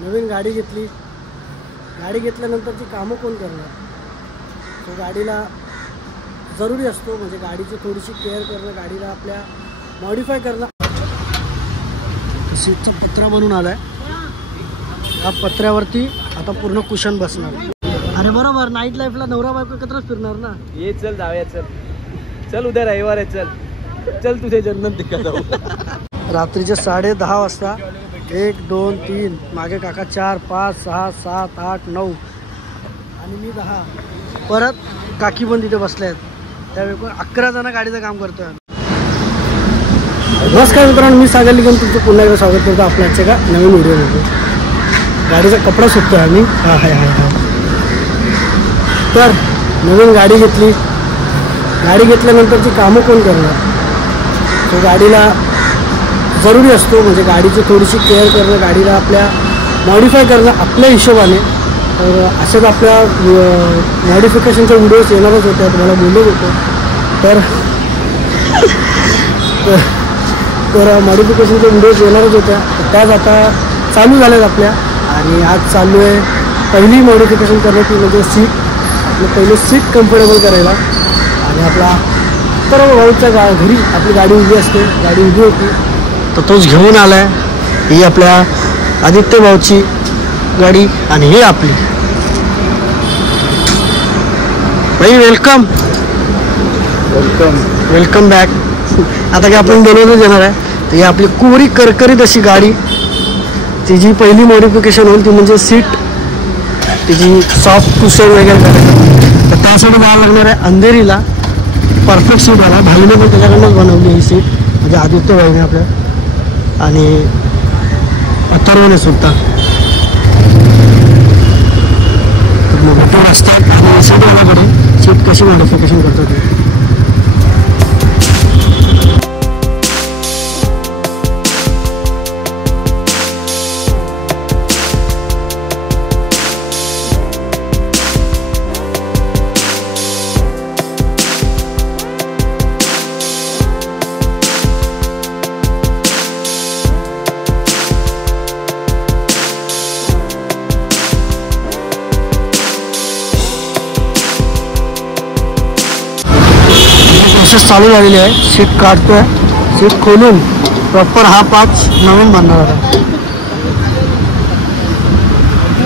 नवीन गाडी घेतली, गाडी घेतल्यानंतरची कामं कोण करणार? तो गाडीला जरुरी असतो, म्हणजे गाडीची थोडीशी केअर करणं, गाडीला आपल्या मॉडिफाय करणं. सीटचा पत्रा बनून आलाय, या पत्र्यावरती आता पूर्ण कुशन बसणार. अरे बरोबर, नाईट लाईफला नवरा बायको एकत्रच फिरणार ना. ये चल जाऊया, चल चल उद्या रविवार आहे, चल चल तुझे जन्नत दिखा जाऊ. रात्रीचे 10:30 वाजता 1 2 3 मागे काका 4 5 6 7 8 9 आणि मी 10. परत काकी पण तिथे बसले आहेत. त्यावेळी 11 जण गाडीचं काम करतोय. नमस्कार मित्रांनो, मी सागर निगम तुमचं पुन्हा एकदा स्वागत करतो आपल्या आजच्या का नवीन व्हिडिओमध्ये. गाडीचा कपडा सुटतोय आम्ही. हाय तर नवीन गाडी घेतली, गाडी घेतल्यानंतरची कामं कोण करणार? तो गाडीला जरुरी असतो, म्हणजे गाडीची थोडीशी केअर करणं, गाडीला आपल्या मॉडिफाय करणं आपल्या हिशोबाने. तर अशाच आपल्या मॉडिफिकेशनचे व्हिडिओज येणारच होत्या, तुम्हाला बोलत होतो. तर मॉडिफिकेशनचे व्हिडिओज येणारच होत्या, त्याच आता चालू झाल्यात आपल्या. आणि आज चालू आहे पहिली मॉडिफिकेशन करण्याची, म्हणजे सीट. आपलं पहिलं सीट कम्फर्टेबल करायला. आणि आपला सर्व भाऊच्या घरी आपली गाडी उभी असते, गाडी उभी होती तर तोच घेऊन आला आहे. ही आपल्या आदित्य भाऊची गाडी आणि ही आपली. भाई वेलकम वेलकम बॅक. आता काय आपण बनवूनच येणार आहे. तर ही आपली कोरी करकरीत अशी गाडी, तिची पहिली मॉडिफिकेशन होईल ती म्हणजे सीट, तिची सॉफ्ट कुशन वगैरे करायचं. तर त्यासाठी जायला लागणार आहे अंधेरीला. परफेक्ट सीट आला, भाईने पण त्याच्याकडूनच बनवली ही सीट, म्हणजे आदित्य भाईने आपल्या आणि अथर्वने सुद्धा. तर मग भेटून असतात आणि सीटवाल्याकडे सीट कशी मॉडिफिकेशन करतात ते. प्रोसेस चालू झालेली आहे. सीट काढतोय, सीट खोलून प्रॉपर हा पाच नवीन बनणार आहे.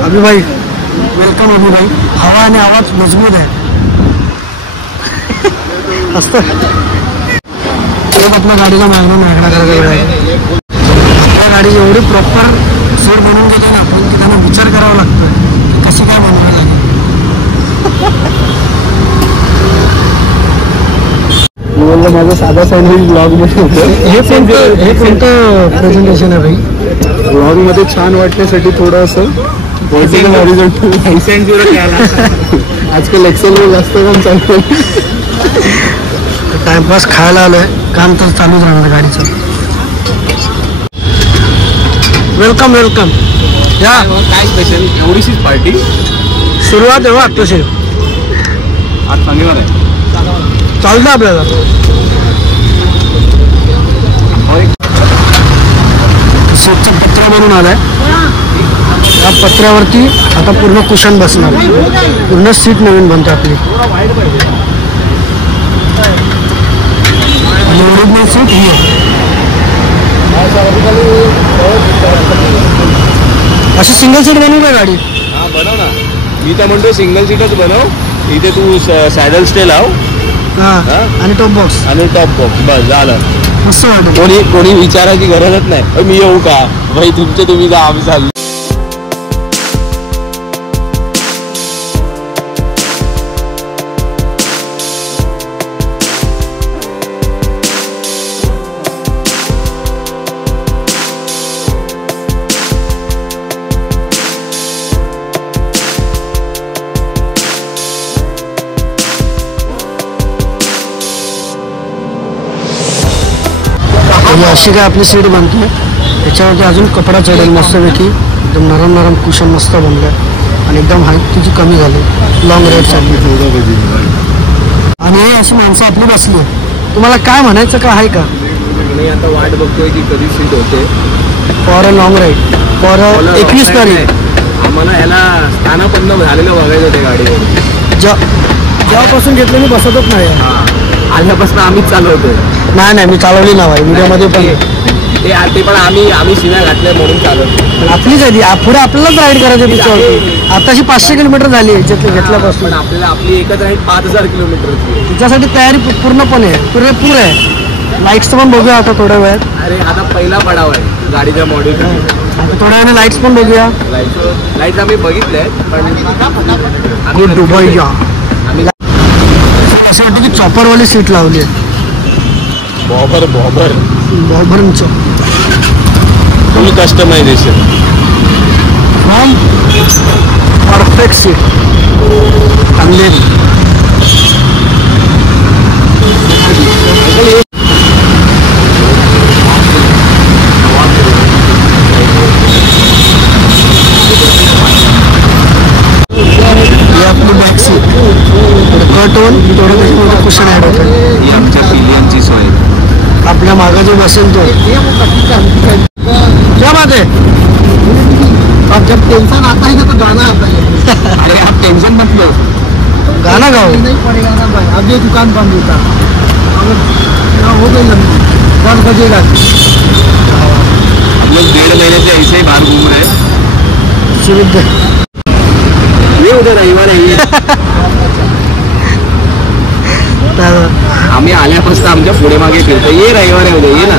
अभिभाई वेलकम. अभिभाई हवा आणि आवाज मजबूत आहे असतं. आपल्या गाडीला मागणं करायला आहे. आपल्या गाडी एवढी प्रॉपर सीट बनवून घेते ना आपण, की त्यांना विचार करावा लागतोय कशी काय बनवायला लागेल. माझं साधा सँडविच ब्लॉगमध्ये होतं. हे कोणतं प्रेझेंटेशन आहे भाई? ब्लॉगमध्ये छान वाटण्यासाठी थोडं असं व्हर्टिकल हॉरिझॉन्टल आजकाल एक्सेलवर जास्त काम चालतं. टाइमपास खायला आलोय, काम तर चालूच राहणार गाडीचं. Welcome welcome. या काय स्पेशल एवढीशीच पार्टी सुरुवात आहे आत्ताशी. आज शनिवार आहे, चालतं आपल्याला. सीटचं पत्रा बनून आलाय, या पत्र्यावरती आता पूर्ण कुशन बसणार, पूर्ण सीट नवीन बनते आपली. ओरिजिनल सीट ही आहे. अशी सिंगल सीट बनवू का गाडी? हां बनव ना. मी तर म्हणतो सिंगल सीटच बनव. इथे तू सॅडल स्टे लाव. हां आणि टॉप बॉक्स बस झालं. मस्त वाटत. कोणी विचारायची गरजच नाही. मी येऊ का भाई, तुमचे तुम्ही जा, आम्ही चाललो. अशी काय आपली सीट बनते. त्याच्यावरती अजून कपडा चढेल मस्तपैकी. एकदम नरम नरम कुशन मस्त बनलं आणि एकदम हाईट तिची कमी झाली. लॉंग राईडसाठी. आणि अशी माणसं आपली बसली. तुम्हाला काय म्हणायचं का आहे का? मी आता वाट बघतोय की कधी सीट होते for a long ride. For 21 तारीख. आम्हाला ह्याला स्थानापन्न झालेलं बघायचं ते गाडीवर. जेव्हापासून घेतलं मी बसतच नाही. आल्यापासून आम्हीच चालवतोय. नाही मी चालवली ना भाई व्हिडिओमध्ये पण. ते पण आम्ही शिव्या घातल्या म्हणून चालवतो. आपलीच आहे पुढे आपल्यालाच राईड करायचं पिक्चरवरती. आताशी 500 किलोमीटर झाली घेतल्यापासून. पण आपल्याला आपली एकच राईड 5000 किलोमीटर. तिच्यासाठी तयारी पूर्णपणे पुरेपूर आहे. लाईट्स पण बघूया आता थोड्या वेळात. अरे आता पहिला पडाव आहे गाडीच्या मॉड्यूल. आता थोड्या वेळाने लाईट्स पण बघूया. लाईट्स आम्ही बघितले पण दुबई आम्ही असं वाटतं की चॉपरवाली सीट लावली आहे. बॉबरचं full customization from perfect seat. चांगले आपली बॅक सीट कट होऊन थोडं त्याच्यामध्ये कुशन ॲड होतं. ही आमच्या पिलियनची सोय. आपल्या मागं जो बसेल तो क्या बात है. अब जब टेंशन आता है तो गाना आता है. अरे आप टेंशन मत लो, गाना गाओ. नहीं पड़ेगा ना भाई. अब ये दुकान बंद होता हो गई लंबी 10 बजेगा. हम लोग 1.5 महीने से ऐसे ही बाहर घूम रहे हैं. ये उधर रविवार आहे. आम्ही आल्यापासून आमच्या पुढे मागे फिरतो. ये रविवार आहे उद्या ये ना.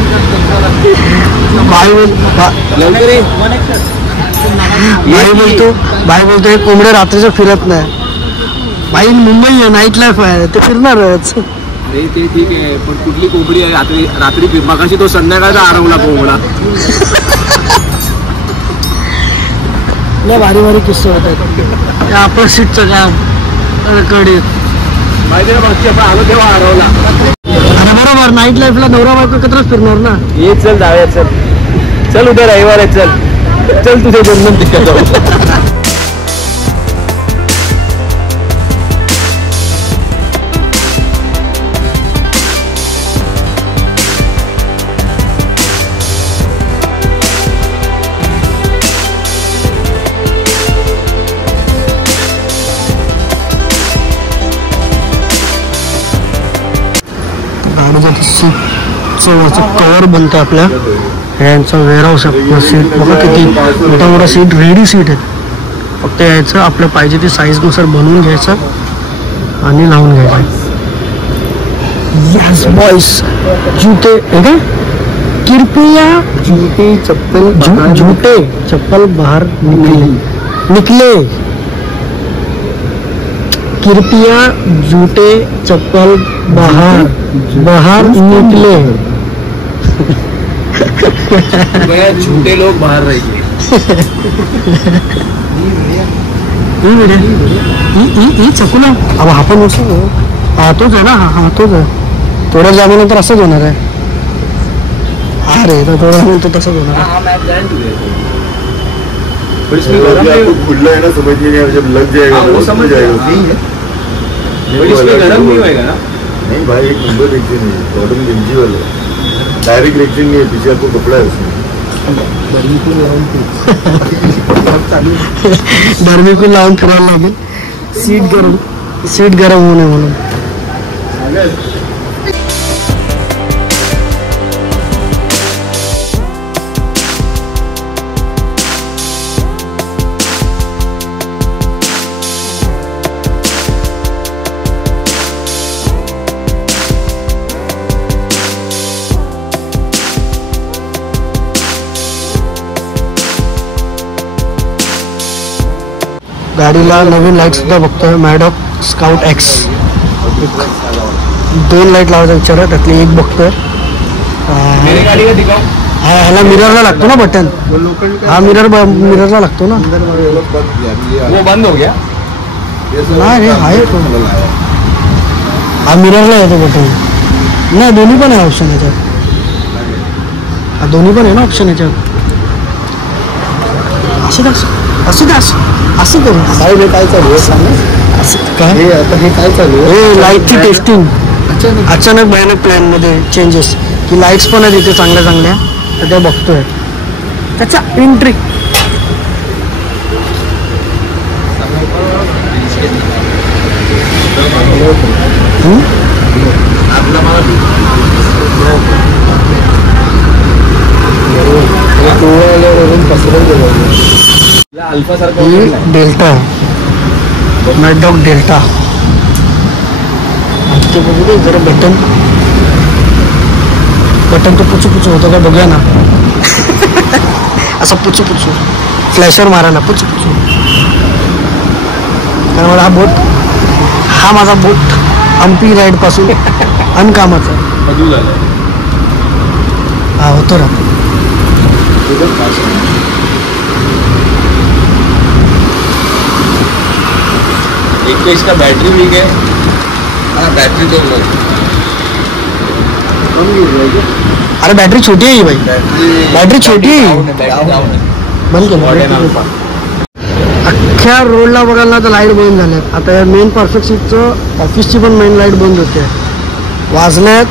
लवकर ये. बाई बोलतो हे कोंबड्या रात्रीचं फिरत नाही. बाई मुंबई आहे, नाईट लाईफ आहे, ते फिरणारच. अरे ते ठीक आहे पण कुठली कोंबडी आहे रात्री मगाशी तो संध्याकाळचा आरवला कोंबडा. लय भारी किस्से होतात. आपल्या सीटचं काय कडे माहिती ना मागची आपण आलो तेव्हा हरवला. अरे बरोबर नाईट लाईफला नवरा बायको एकत्रच फिरणार ना. ये चल जाऊया चल उद्या रविवार आहे. चल तुझे 2 तिकडे जाऊ. सीटचं कवर बनतं आपल्या यांचा वेअरहाऊस आहे. सीट बघा किती मोठा सीट रेडी सीट आहे. फक्त यायचं आपल्या पाहिजे ते साईजनुसार बनवून घ्यायचं आणि लावून घ्यायचं. यस बॉयज जूते काय कृपया जूते चप्पल बाहर निकले. कृपया जूते चप्पल बाहर निकले. झूठे लोग बाहर रहेंगे. चकुला अब हा पण तोच आहे ना. हा तोच आहे. थोड्या जागेनंतर असंच होणार आहे. अरे थोड्या जागेनंतर तसंच होणार आहे. खुला है ना, समझ नहीं जब लग जाएगा वो समझ जाएगा. गरम नहीं होएगा ना. नहीं भाई एक नंबर रेक्सिन है. बॉटम गेंजी वाला डायरेक्ट रेक्सिन नहीं है, पीछे आपको कपड़ा है उसमें. बर्मीकूल लावून फिरायला लागेल. सीट गरम होऊ नये म्हणून. गाडीला नवीन लाईट सुद्धा बघतोय. मॅडॉक स्काउट एक्स 2 लाईट लावायचा विचार आहे. त्यातली एक बघतोय. हा ह्याला मिररला लागतो ना बटन. हा मिररला लागतो ना. वो बंद हो गया. नाही आहे तो. हा मिररला येतो बटन. नाही दोन्ही पण आहे ऑप्शन याच्यात. हा दोन्ही पण आहे ना ऑप्शन याच्यात. असं करू साहेब हे काय चालू आहे सांगा. काय हे आता हे काय चालू आहे. हे लाईटची टेस्टिंग अचानक भयानक प्लॅन मध्ये चेंजेस की लाईट्स पण आहेत इथे चांगल्या तर त्या बघतोय. त्याचा एंट्री अल्फा ही डेल्टा मॅड डॉग डेल्टा. ते बघू दे जरा बटन तो पुचू होतं का बघूया ना. असं पुचू फ्लॅशर मारायला पुचू. त्यामुळे हा माझा बोट हम्पी राईड पासून अनकामाचा हा होतो ना. एक तो इसका बैटरी वीक है. हाँ बैटरी तो अरे बॅटरी छोटी आहे ही भाई. बॅटरी छोटी आहे. बंद केलं. अख्ख्या रोडला बघायला ना तर लाईट बंद झाल्यात. आता या मेन परफेक्ट सीटचं ऑफिसची पण मेन लाईट बंद होते. वाजल्यात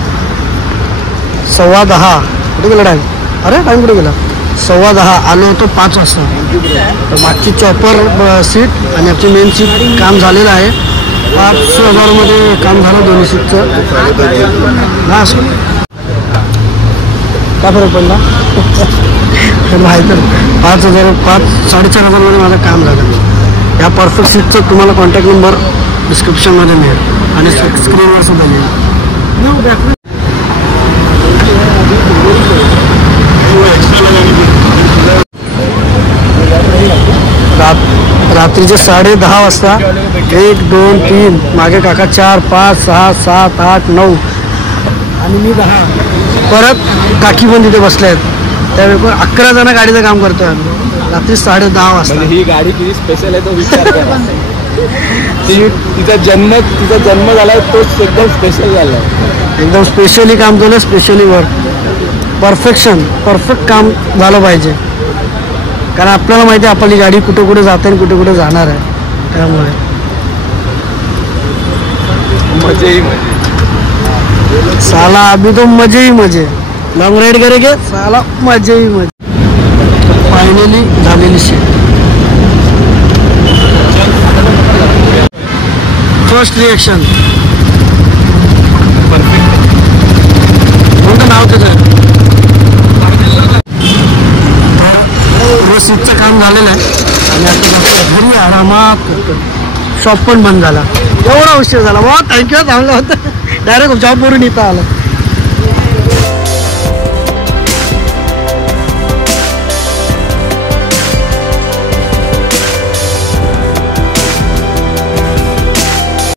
10:15. कुठे गेला टाईम? अरे टाईम कुठे गेला? 10:15. आलो होतो 5 वाजता. तर मागची चॉपर सीट आणि आपली मेन सीट काम झालेलं आहे. 5,000 काम झालं दोन्ही सीटचं. ना काय फरक पडला? माहीत 5,000-4,500 माझं काम झालं. या परफेक्ट सीटचं तुम्हाला कॉन्टॅक्ट नंबर डिस्क्रिप्शनमध्ये मिळेल आणि स्क्रीनवर सुद्धा मिळेल. रात्रीचे 10:30 वाजता 1, 2, 3 मागे काका 4, 5, 6, 7, 8, 9 आणि मी 10. परत काकी पण तिथे बसले आहेत. त्यावेळी 11 जण गाडीचं काम करतोय आम्ही रात्री 10:30 वाजता. ही गाडी किती स्पेशल आहे तो विचार करा. तिचा जन्म झालाय तो एकदम स्पेशल झालाय. एकदम स्पेशली काम केलं. स्पेशली वर्क परफेक्ट काम झालं पाहिजे. कारण आपल्याला माहिती आहे आपली गाडी कुठे जाते आणि कुठे जाणार आहे. त्यामुळे साला अभी तो मजे ही मजे. लॉंग राईड करेगे साला मजे ही मजे. फायनली झालेली सीट. फर्स्ट रिएक्शन कोणतं नाव त्याचं? सीटचं काम झालेलं आहे आणि आता घरी आरामात करतो. शॉप पण बंद झाला. एवढा उशीर झाला. वा थँक्यू. चांगलं होतं. डायरेक्ट जॉबवरून इथं आलं.